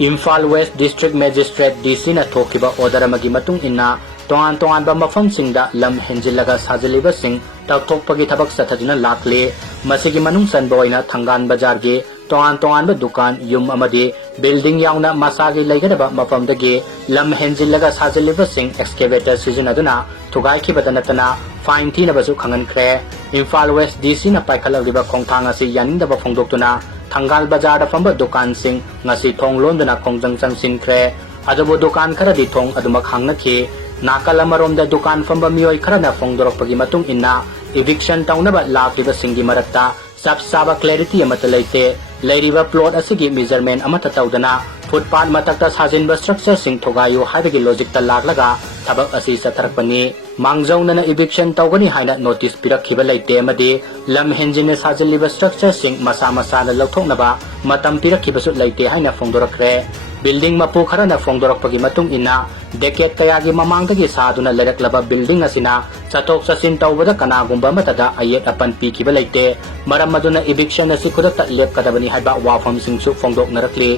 Imphal West District Magistrate DC na thokiba order amagi matung inna toan ba mafam singda lam henjilaga sajaliba sing takthokpagi thabak sathaduna lakle masigi manung sanboina Thangal Bazar ge toan ba dukan yum amadi building yauna masagi laigadaba mafamdagi lam henjilaga sajaliba sing excavator sijunaduna thugai khibadanatana fine thina basu khangankre Imphal West DC na paikhalaliba khongthang asi Yaningdaba Phongdoktuna Thangal Bazar da famba dukan sing ngasi Thong Lonkhre khongjang changsinkre adubu dukan khara di thong adumak hangnakhi nakalamaromda dukan famba mioi khara na phongdorakpagi matung inna eviction taunaba lakliba singi marakta sab saba clarity amata leite leiriba plot asigi measurement amata taudana footpath matakta sajinba structure sing thogayu haibagi logic ta laklaga thabak asi satharakpani mangjauna na eviction taugani haina notice pirakhiba leite amadi lam henjine sajiliba structure sing masa na lauthoknaba matam pirakhiba su leite haina phongdorakre building mapu khara na phongdorakpagi matung inna decade kayagi mamangdagi saduna leraklaba building asina chatok chasin taubada kanagumba matada ayet apan pikhiba leite maram maduna eviction asi khudakta lepkadabani haiba wafam singsu phongdoknarakli